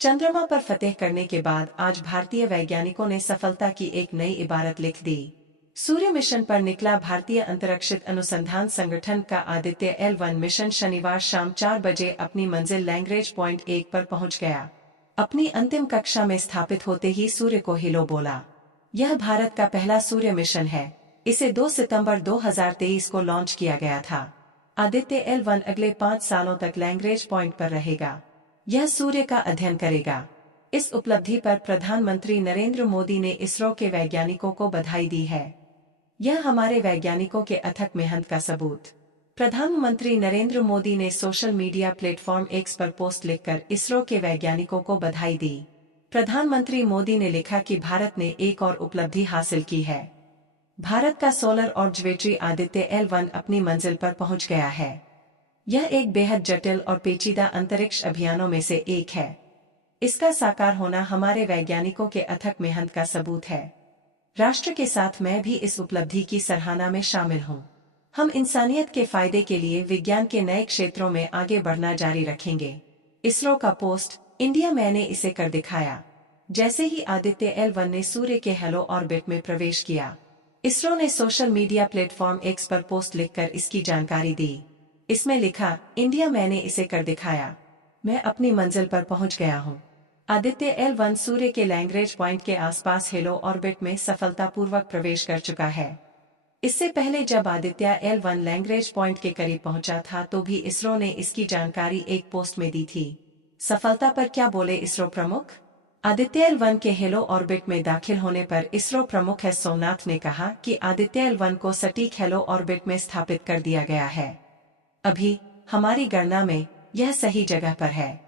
चंद्रमा पर फतेह करने के बाद आज भारतीय वैज्ञानिकों ने सफलता की एक नई इबारत लिख दी। सूर्य मिशन पर निकला भारतीय अंतरिक्ष अनुसंधान संगठन का आदित्य L1 मिशन शनिवार शाम 4 बजे अपनी मंजिल लैग्रेंज पॉइंट 1 पर पहुंच गया। अपनी अंतिम कक्षा में स्थापित होते ही सूर्य को हिलो बोला। यह भारत का पहला सूर्य मिशन है। इसे 2 सितंबर 2023 को लॉन्च किया गया था। आदित्य L1 अगले 5 सालों तक लैग्रेंज पॉइंट पर रहेगा। यह सूर्य का अध्ययन करेगा। इस उपलब्धि पर प्रधानमंत्री नरेंद्र मोदी ने इसरो के वैज्ञानिकों को बधाई दी है। यह हमारे वैज्ञानिकों के अथक मेहनत का सबूत। प्रधानमंत्री नरेंद्र मोदी ने सोशल मीडिया प्लेटफॉर्म एक्स पर पोस्ट लिखकर इसरो के वैज्ञानिकों को बधाई दी। प्रधानमंत्री मोदी ने लिखा कि भारत ने एक और उपलब्धि हासिल की है। भारत का सोलर ऑब्जर्वेटरी आदित्य L1 अपनी मंजिल पर पहुंच गया है। यह एक बेहद जटिल और पेचीदा अंतरिक्ष अभियानों में से एक है। इसका साकार होना हमारे वैज्ञानिकों के अथक मेहनत का सबूत है। राष्ट्र के साथ मैं भी इस उपलब्धि की सराहना में शामिल हूँ। हम इंसानियत के फायदे के लिए विज्ञान के नए क्षेत्रों में आगे बढ़ना जारी रखेंगे। इसरो का पोस्ट, इंडिया मैंने इसे कर दिखाया। जैसे ही आदित्य L1 ने सूर्य के हेलो ऑर्बिट में प्रवेश किया, इसरो ने सोशल मीडिया प्लेटफॉर्म एक्स पर पोस्ट लिखकर इसकी जानकारी दी। इसमें लिखा, इंडिया मैंने इसे कर दिखाया। मैं अपनी मंजिल पर पहुंच गया हूं। आदित्य L1 सूर्य के लैग्रेंज पॉइंट के आसपास हेलो ऑर्बिट में सफलतापूर्वक प्रवेश कर चुका है। इससे पहले जब आदित्य L1 लैग्रेंज पॉइंट के करीब पहुंचा था तो भी इसरो ने इसकी जानकारी एक पोस्ट में दी थी। सफलता पर क्या बोले इसरो प्रमुख? आदित्य L1 के हेलो ऑर्बिट में दाखिल होने पर इसरो प्रमुख एस सोमनाथ ने कहा कि आदित्य L1 को सटीक हेलो ऑर्बिट में स्थापित कर दिया गया है। अभी हमारी गणना में यह सही जगह पर है,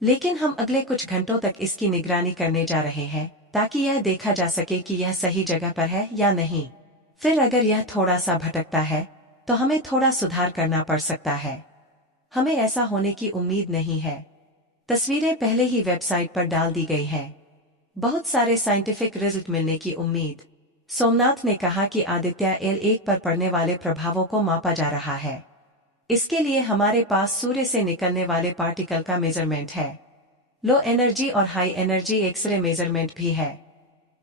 लेकिन हम अगले कुछ घंटों तक इसकी निगरानी करने जा रहे हैं ताकि यह देखा जा सके कि यह सही जगह पर है या नहीं। फिर अगर यह थोड़ा सा भटकता है तो हमें थोड़ा सुधार करना पड़ सकता है। हमें ऐसा होने की उम्मीद नहीं है। तस्वीरें पहले ही वेबसाइट पर डाल दी गई हैं। बहुत सारे साइंटिफिक रिजल्ट मिलने की उम्मीद। सोमनाथ ने कहा कि आदित्य L1 पर पड़ने वाले प्रभावों को मापा जा रहा है। इसके लिए हमारे पास सूर्य से निकलने वाले पार्टिकल का मेजरमेंट है। लो एनर्जी और हाई एनर्जी एक्सरे मेजरमेंट भी है।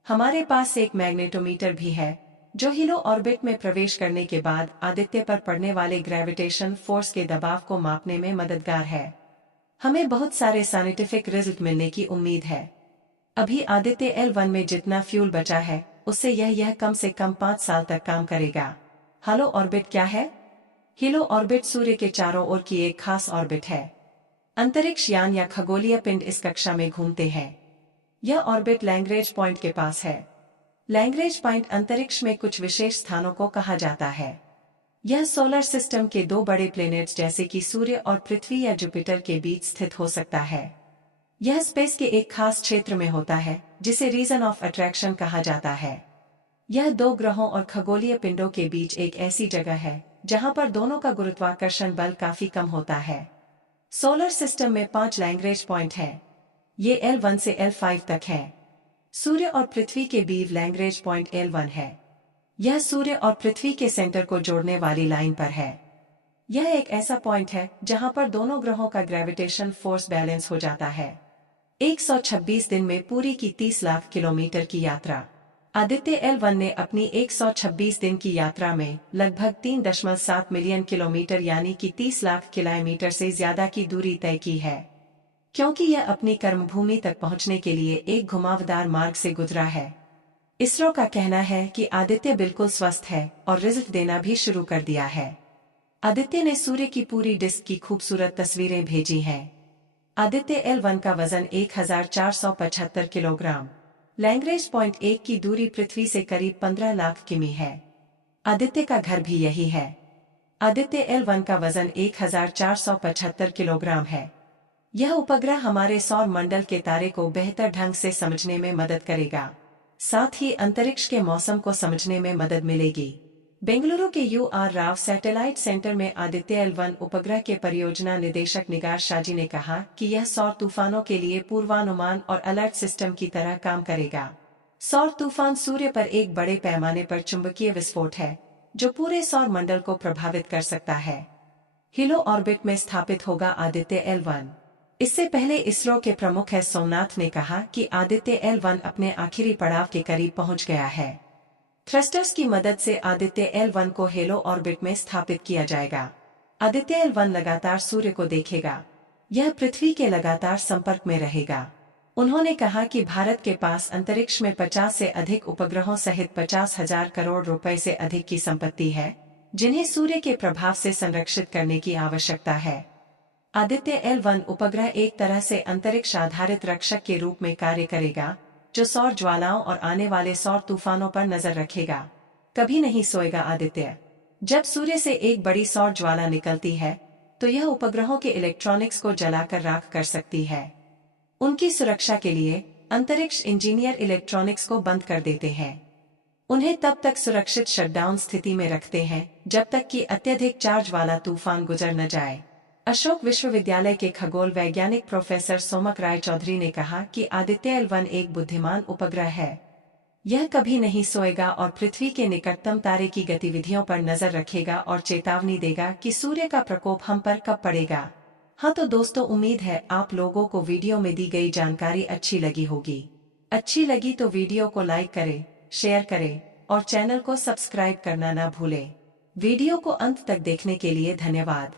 हमारे पास एक मैग्नेटोमीटर भी है जो हिलो ऑर्बिट में प्रवेश करने के बाद आदित्य पर पड़ने वाले ग्रेविटेशन फोर्स के दबाव को मापने में मददगार है। हमें बहुत सारे साइंटिफिक रिजल्ट मिलने की उम्मीद है। अभी आदित्य L1 में जितना फ्यूल बचा है उससे यह कम से कम 5 साल तक काम करेगा। हेलो ऑर्बिट क्या है? हिलो ऑर्बिट सूर्य के चारों ओर की एक खास ऑर्बिट है। अंतरिक्ष यान या खगोलीय पिंड इस कक्षा में घूमते हैं। यह ऑर्बिट लैग्रेंज पॉइंट के पास है। लैग्रेंज पॉइंट अंतरिक्ष में कुछ विशेष स्थानों को कहा जाता है। यह सोलर सिस्टम के 2 बड़े प्लेनेट्स जैसे कि सूर्य और पृथ्वी या जुपिटर के बीच स्थित हो सकता है। यह स्पेस के एक खास क्षेत्र में होता है जिसे रीजन ऑफ अट्रैक्शन कहा जाता है। यह 2 ग्रहों और खगोलीय पिंडों के बीच एक ऐसी जगह है जहां पर दोनों का गुरुत्वाकर्षण बल काफी कम होता है। सोलर सिस्टम में 5 लैग्रेंज पॉइंट हैं। ये L1 से L5 तक हैं। सूर्य और पृथ्वी के बीच लैग्रेंज पॉइंट L1 है। यह सूर्य और पृथ्वी के सेंटर को जोड़ने वाली लाइन पर है। यह एक ऐसा पॉइंट है जहां पर दोनों ग्रहों का ग्रेविटेशन फोर्स बैलेंस हो जाता है। 126 दिन में पूरी की 30 लाख किलोमीटर की यात्रा। आदित्य L1 ने अपनी 126 दिन की यात्रा में लगभग 3.7 मिलियन किलोमीटर यानी कि 30 लाख किलोमीटर से ज्यादा की दूरी तय की है। क्योंकि यह अपनी कर्मभूमि तक पहुंचने के लिए एक घुमावदार मार्ग से गुजरा है। इसरो का कहना है कि आदित्य बिल्कुल स्वस्थ है और रिजल्ट देना भी शुरू कर दिया है। आदित्य ने सूर्य की पूरी डिस्क की खूबसूरत तस्वीरें भेजी हैं। आदित्य L1 का वजन 1475 किलोग्राम। लैग्रेंज पॉइंट 1 की दूरी पृथ्वी से करीब 15 लाख किमी है। आदित्य का घर भी यही है। आदित्य L1 का वजन 1475 किलोग्राम है। यह उपग्रह हमारे सौर मंडल के तारे को बेहतर ढंग से समझने में मदद करेगा। साथ ही अंतरिक्ष के मौसम को समझने में मदद मिलेगी। बेंगलुरु के UR राव सैटेलाइट सेंटर में आदित्य L1 उपग्रह के परियोजना निदेशक निगार शाजी ने कहा कि यह सौर तूफानों के लिए पूर्वानुमान और अलर्ट सिस्टम की तरह काम करेगा। सौर तूफान सूर्य पर एक बड़े पैमाने पर चुंबकीय विस्फोट है जो पूरे सौर मंडल को प्रभावित कर सकता है। हिलो ऑर्बिट में स्थापित होगा आदित्य L1। इससे पहले इसरो के प्रमुख एस सोमनाथ ने कहा कि आदित्य L1 अपने आखिरी पड़ाव के करीब पहुंच गया है। थ्रस्टर्स की मदद से आदित्य L1 को हेलो ऑर्बिट में स्थापित किया जाएगा। आदित्य L1 लगातार सूर्य को देखेगा। यह पृथ्वी के लगातार संपर्क में रहेगा। उन्होंने कहा कि भारत के पास अंतरिक्ष में 50 से अधिक उपग्रहों सहित 50,000 करोड़ रुपए से अधिक की संपत्ति है, जिन्हें सूर्य के प्रभाव से संरक्षित करने की आवश्यकता है। आदित्य L1 उपग्रह एक तरह से अंतरिक्ष आधारित रक्षक के रूप में कार्य करेगा, जो सौर ज्वालाओं और आने वाले सौर तूफानों पर नजर रखेगा। कभी नहीं सोएगा आदित्य। जब सूर्य से एक बड़ी सौर ज्वाला निकलती है, तो यह उपग्रहों के इलेक्ट्रॉनिक्स को जलाकर राख कर सकती है। उनकी सुरक्षा के लिए अंतरिक्ष इंजीनियर इलेक्ट्रॉनिक्स को बंद कर देते हैं। उन्हें तब तक सुरक्षित शटडाउन स्थिति में रखते हैं जब तक कि अत्यधिक चार्ज वाला तूफान गुजर न जाए। अशोक विश्वविद्यालय के खगोल वैज्ञानिक प्रोफेसर सोमक राय चौधरी ने कहा कि आदित्य L1 एक बुद्धिमान उपग्रह है। यह कभी नहीं सोएगा और पृथ्वी के निकटतम तारे की गतिविधियों पर नजर रखेगा और चेतावनी देगा कि सूर्य का प्रकोप हम पर कब पड़ेगा। हाँ तो दोस्तों, उम्मीद है आप लोगों को वीडियो में दी गई जानकारी अच्छी लगी होगी। अच्छी लगी तो वीडियो को लाइक करें, शेयर करें और चैनल को सब्सक्राइब करना ना भूलें। वीडियो को अंत तक देखने के लिए धन्यवाद।